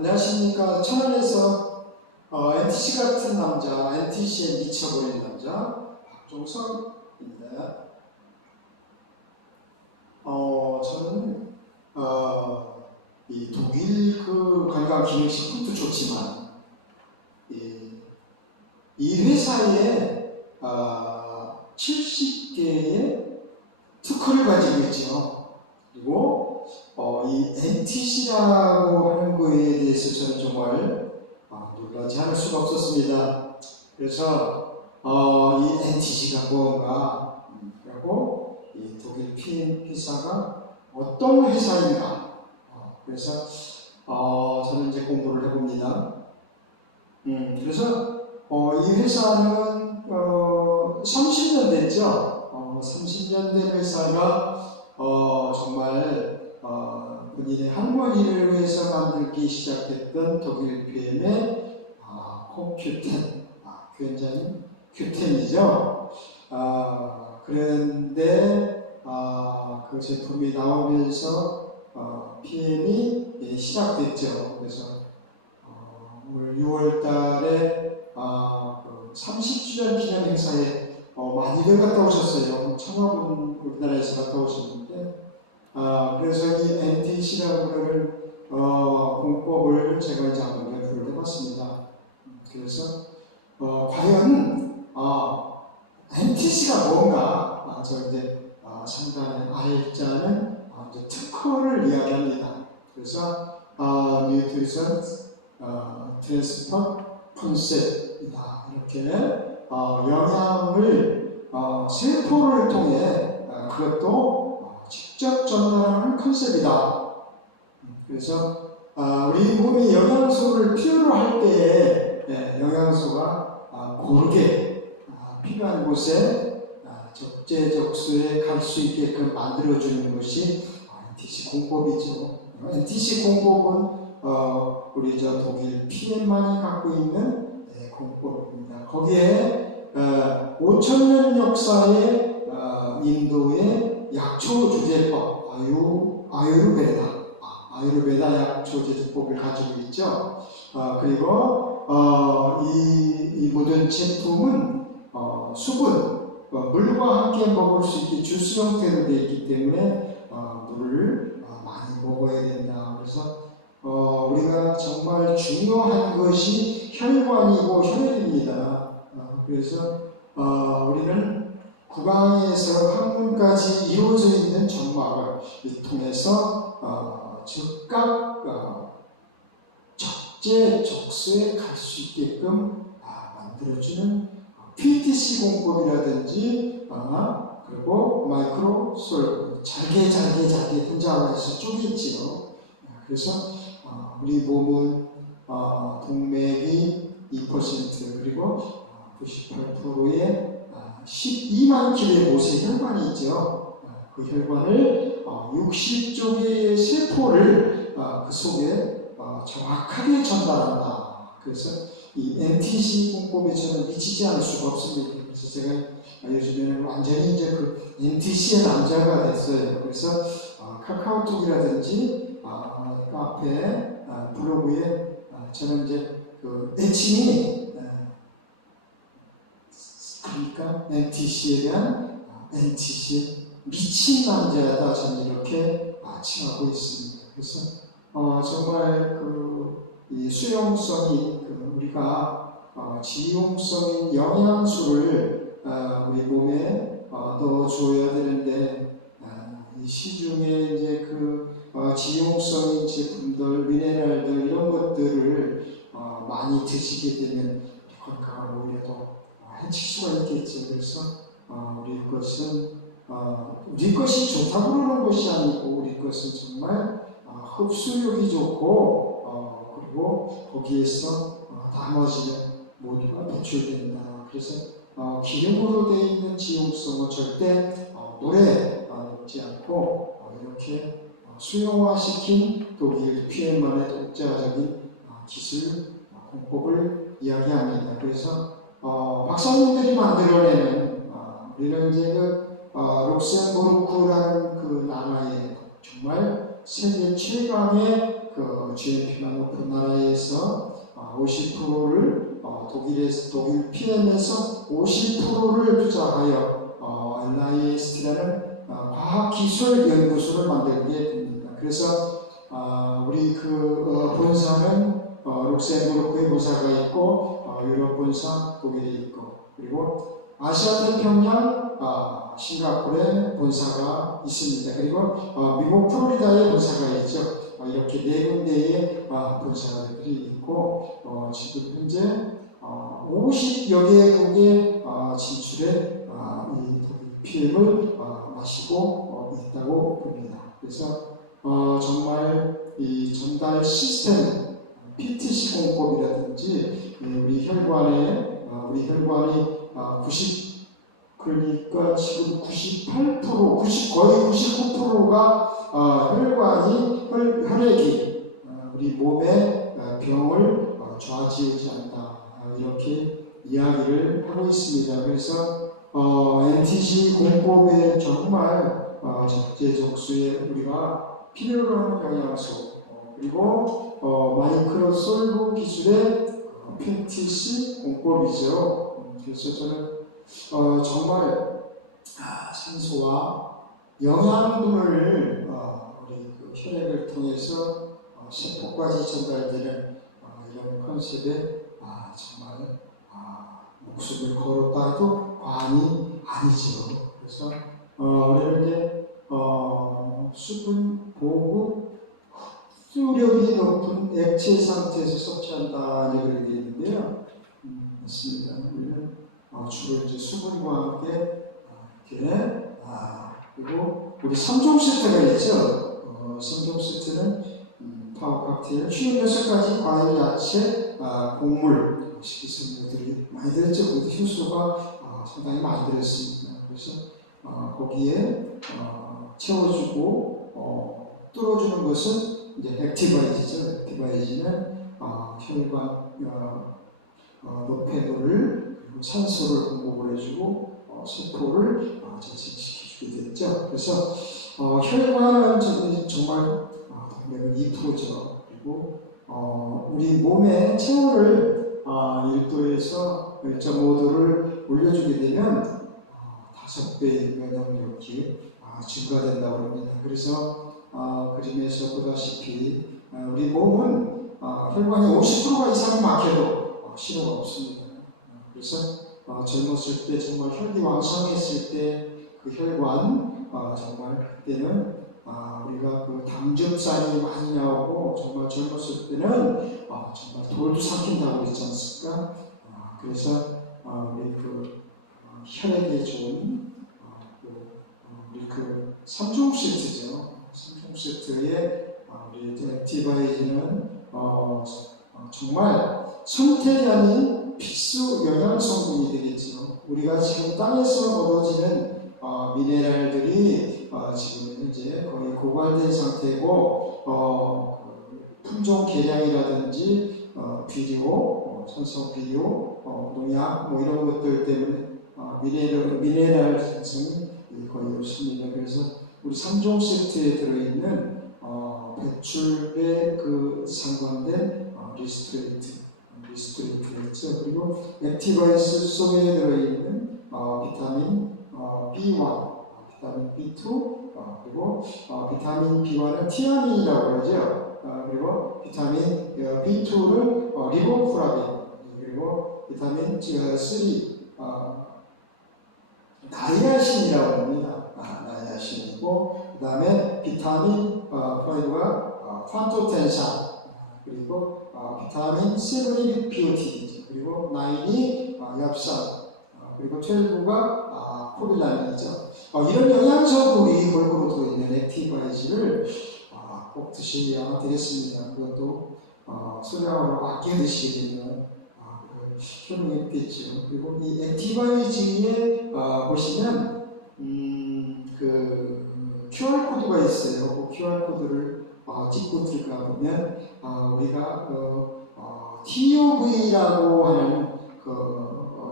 안녕하십니까. 천안에서 NTC 같은 남자, NTC에 미쳐버린 남자 박종성입니다. 저는 이 독일 그 관광기능식품도 좋지만 이 회사에 70개의 특허를 가지고 있죠. 그리고 이 NTC라고 하는 거에 대해서 저는 정말 놀라지 않을 수가 없었습니다. 그래서 이 NTC가 뭔가 그리고 이 독일 PM 회사가 어떤 회사인가 그래서 저는 이제 공부를 해봅니다. 그래서 이 회사는 30년 됐죠. 30년 된 회사가 정말 본인의 할머니를 위해서 만들기 시작했던 독일 PM의 컴퓨텐, 굉장히 큐텐이죠. 그런데 그 제품이 나오면서 PM이 시작됐죠. 그래서 올 6월 달에 30주년 기념 행사에 많이들 갔다 오셨어요. 천여분 우리나라에서 갔다 오셨는데 그래서 이 NTC라고 하는 공법을 제가 이제 한번 연구를 해봤습니다. 그래서 과연 NTC가 뭔가 저 이제 상단의 R자는 이제 특허를 이야기합니다. 그래서 뉴트리션 트랜스퍼 컨셉이다. 이렇게 영양을 세포를 통해 그것도 직접 전달하는 컨셉이다. 그래서 우리 몸이 영양소를 필요로 할 때에 영양소가 고르게 필요한 곳에 적재적소에 갈 수 있게끔 만들어주는 것이 NTC 공법이죠. NTC 공법은 우리 저 독일 PM만이 갖고 있는 공법입니다. 거기에 5,000년 역사의 인도의 약초 주제법 아유르베다 약초 제조법을 가지고 있죠. 그리고 이 모든 제품은 수분, 물과 함께 먹을 수 있게 주스 형태로 되어 있기 때문에 물을 많이 먹어야 된다. 그래서 우리가 정말 중요한 것이 혈관이고 혈액입니다. 그래서 우리는 구강에서 항문까지 이루어져 있는 점막을 통해서 즉각 적재적소에 갈 수 있게끔 만들어주는 PTC 공법이라든지 그리고 마이크로 솔 잘게 분자화해서 쪼개지요. 그래서 우리 몸은 동맥이 2% 그리고 98%의 12만 킬로의 모세 혈관이 있죠. 그 혈관을 60조 개의 세포를 그 속에 정확하게 전달한다. 그래서 이 NTC 공법에 저는 미치지 않을 수가 없습니다. 그래서 제가 요즘에는 완전히 이제 그 NTC의 남자가 됐어요. 그래서 카카오톡이라든지 카페, 블로그에 저는 이제 그 애칭이 그러니까 NTC에 대한 NTC의 미친 남자다 저는 이렇게 칭하고 있습니다. 그래서 정말 이 수용성이 우리가 지용성인 영양소를 우리 몸에 넣어줘야 되는데 이 시중에 이제 지용성인 제품들, 미네랄들 이런 것들을 많이 드시게 되면 건강을 오히려 더 해칠 수가 있겠죠. 그래서 우리 것이 좋다고 그러는 것이 아니고 우리 것은 정말 흡수력이 좋고 그리고 거기에서 나머지는 모두가 배출된다. 그래서 기름으로 되어 있는 지용성은 절대 물에 녹지 않고 이렇게 수용화시킨 독일 PM만의 독자적인 기술 공법을 이야기합니다. 그래서 박사님들이 만들어내는 우리는 이제 룩셈부르크라는 그 나라의 정말 세계 최강의 그 GNP가 높은 나라에서 50%를 독일 PM에서 50%를 투자하여 LIST라는 과학기술 연구소를 만들게 됩니다. 그래서 우리 그 본사는 룩셈부르크에 본사가 있고 유럽 본사 독일에 있고 그리고 아시아 태평양 싱가포르에 본사가 있습니다. 그리고 미국 플로리다에 본사가 있죠. 이렇게 네 군데의 본사들이 있고 지금 현재 50여 개국의 진출에 이 PM을 마시고 있다고 봅니다. 그래서 정말 이 전달 시스템 PTC 공법이라든지 우리 혈관이 그러니까 지금 98%, 거의 99%가 혈액이 우리 몸의 병을 좌지우지 한다. 이렇게 이야기를 하고 있습니다. 그래서 NTG 공법에 정말 적재적소에 우리가 필요로 하는 영양소 그리고 마이크로솔브 기술의 PTC 공법이죠. 그래서 저는 정말 산소와 영양분을 우리 그 혈액을 통해서 세포까지 전달되는 이런 컨셉에 정말 목숨을 걸었다 해도 과언이 아니죠. 그래서 우리는 이제 수분 보급 흡수력이 높은 액체 상태에서 섭취한다 이렇게 되어 있는데요. 맞습니다. 우리는 주로 이제 수분과 함께 이렇게 그리고 우리 3종 세트가 있죠. 3종 세트는 파워 칵테일, 쉬운 6가지 과일, 야채, 곡물 식이섬유들이 많이 들었죠. 그것도 효소가 상당히 많이 들었습니다. 그래서 거기에 채워주고 뚫어주는 것은 이제 액티바이즈죠. 액티바이즈는 혈관 노폐물을 그리고 산소를 공급을 해주고 세포를 전진시켜주게 됐죠. 그래서 혈관은 정말 동맥은 2%죠. 그리고 우리 몸의 체온을 1도에서 1.5도를 올려주게 되면 5배의 면역력이 증가된다고 합니다. 그래서 그림에서 보다시피 우리 몸은 혈관이 50%가 이상 막혀도 신호가 없습니다. 그래서 젊었을 때 정말 혈기 왕성했을 때 그 혈관 정말 그때는 우리가 그 담즙산이 많이 나오고 정말 젊었을 때는 정말 돌도 삼킨다고 그랬지 않습니까? 그래서 우리 그 혈액에 좋은 우리 그 3종 세트죠. 3종 세트에 우리 액티바이즈는 정말 선택이 아닌 필수 영양 성분이 되겠죠. 우리가 지금 땅에서 얻어지는 미네랄들이 지금 이제 거의 고갈된 상태고 품종 개량이라든지 비료, 산성 비료, 농약 이런 것들 때문에 미네랄 생성이 거의 없습니다. 그래서 우리 3종 세트에 들어있는 배출에 상관된 리스트레이트가 있죠. 그리고 액티바이스 속에 들어있는 비타민 B1, 비타민 B2, 그리고 비타민 B1은 티아민이라고 하죠. 그리고 비타민 B2는 리보프라빈, 그리고 비타민 3, 나이아신이라고 합니다. 나이아신이고, 그 다음에 비타민 5가 판토텐산, 그리고 비타민 7이 비오틴이죠. 그리고 9이 엽산, 그리고 12가 코빌라민이죠. 이런 영양소들이 골고루 들어있는 액티바이즈를 꼭 드셔야 되겠습니다. 그것도 소량으로 아껴 드시게 되면 효능이 있겠죠. 그리고 이 액티바이즈에 보시면 그 QR코드가 있어요. 그 QR코드를 찍고 들어가 보면 우리가 TUV라고 하는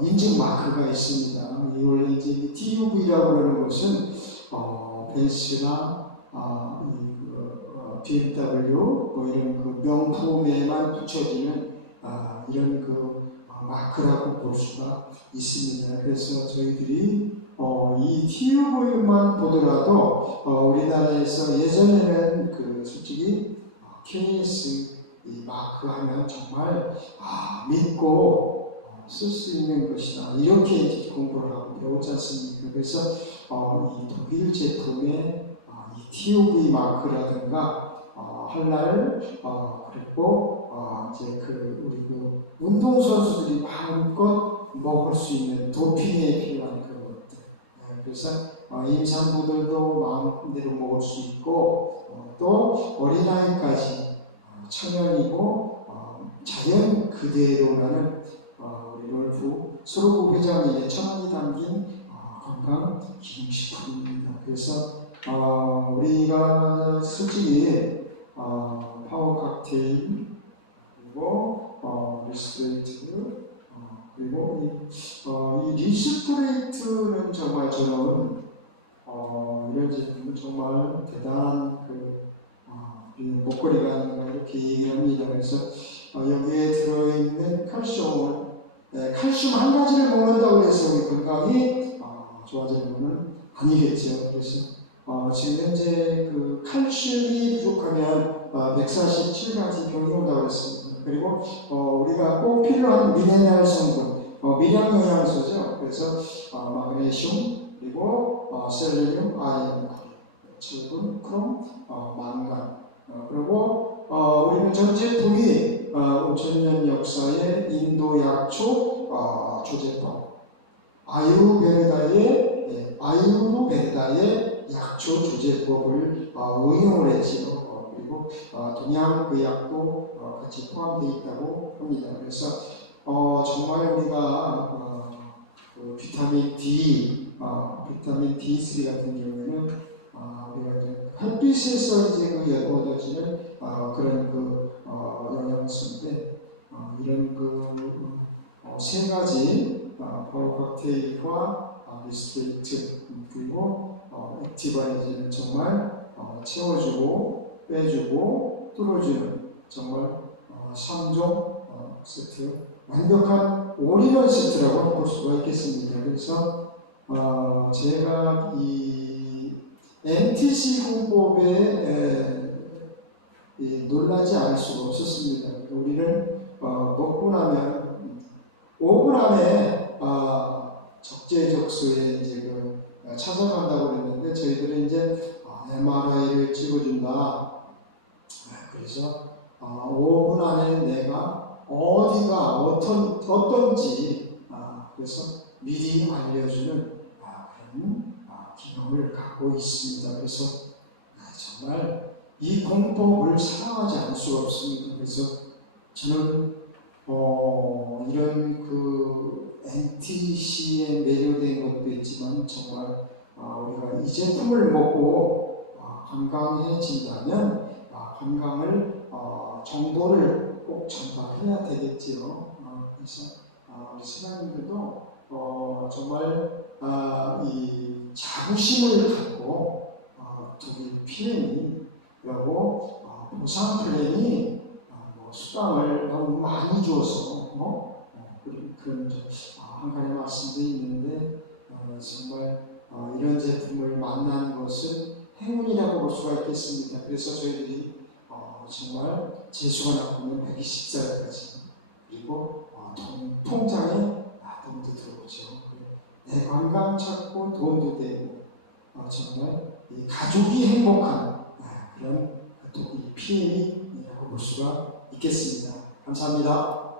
인증 마크가 있습니다. 원래 이제 TUV라고 하는 것은 벤츠나 BMW 뭐 이런 그 명품에만 붙여지는 이런 마크라고 볼 수가 있습니다. 그래서 저희들이 이 TUV만 보더라도 우리나라에서 예전에는 솔직히 KS 이 마크 하면 정말 믿고 쓸 수 있는 것이다 이렇게 이제 공부를 하고 배우지 않습니까? 그래서 이 독일 제품의 이 TUV 마크라든가 한날 그리고 이제 우리 운동 선수들이 마음껏 먹을 수 있는 도핑에 필요한 그런 것들. 그래서 임산부들도 마음대로 먹을 수 있고 또 어린아이까지 천연이고 자연 그대로라는 우리 롤프 소로구 회장님의 천안이 담긴 건강 기능식품입니다. 그래서 우리가 솔직히 파워 칵테일 그리고 리스트레이트 그리고 이 리스트레이트는 정말 저는 이런 제품은 정말 대단한 목걸이가 이렇게 얘기를 합니다. 그래서 여기에 들어있는 칼슘을 칼슘 한 가지를 먹는다고 해서 우리 건강이 좋아지는 것은 아니겠죠. 그래서 지금 현재 칼슘이 부족하면 147가지 병이 온다고 했습니다. 그리고 우리가 꼭 필요한 미네랄 성분, 미량 영양소죠. 그래서 마그네슘, 그리고 셀레늄, 아연, 철분, 크롬, 망간. 그리고 우리는 전 제품이 5,000년 역사의 인도 약초 조제법, 아유르베다의 약초 조제법을 응용을 했지요. 그리고 동양 의약도 같이 포함되어 있다고 합니다. 그래서 정말 우리가 비타민 D3 같은 경우에는 우리가 이제 햇빛에서 이제 얻어지는 그런 영양소인데 이런 세 가지 파워 칵테일과 리스트레이트 그리고 액티바이즈는 정말 채워주고 빼주고 뚫어주는 정말 3종 세트 완벽한 올인원 세트라고 볼 수가 있겠습니다. 그래서 제가 이 MTC 후보에 놀라지 않을 수가 없었습니다. 우리는 먹고 나면 5분 안에 적재적소에 이제 찾아간다고 그랬는데 저희들은 이제 MRI를 찍어준다. 그래서 5분 안에 내가 어디가 어떤지 그래서 미리 알려주는 그런 기능을 갖고 있습니다. 그래서 정말 이 공법을 사랑하지 않을 수가 없습니다. 그래서 저는 이런 NTC에 매료된 것도 있지만 정말 우리가 이 제품을 먹고 건강해진다면 건강을 정보를 꼭 전달해야 되겠지요. 그래서 우리 신앙님들도 정말 이 자부심을 갖고 독일 PM이라고 보상 플랜이 수당을 너무 많이 줘서 그런 한 가지 말씀도 있는데 정말 이런 제품을 만나는 것은 행운이라고 볼 수가 있겠습니다. 그래서 저희들이 정말 재수가 나쁘면 120살까지 그리고 통장에 돈도 들어오죠. 내 건강 찾고 돈도 되고 정말 이 가족이 행복한 그런 독일 PM이라고 볼 수가 있겠습니다. 감사합니다.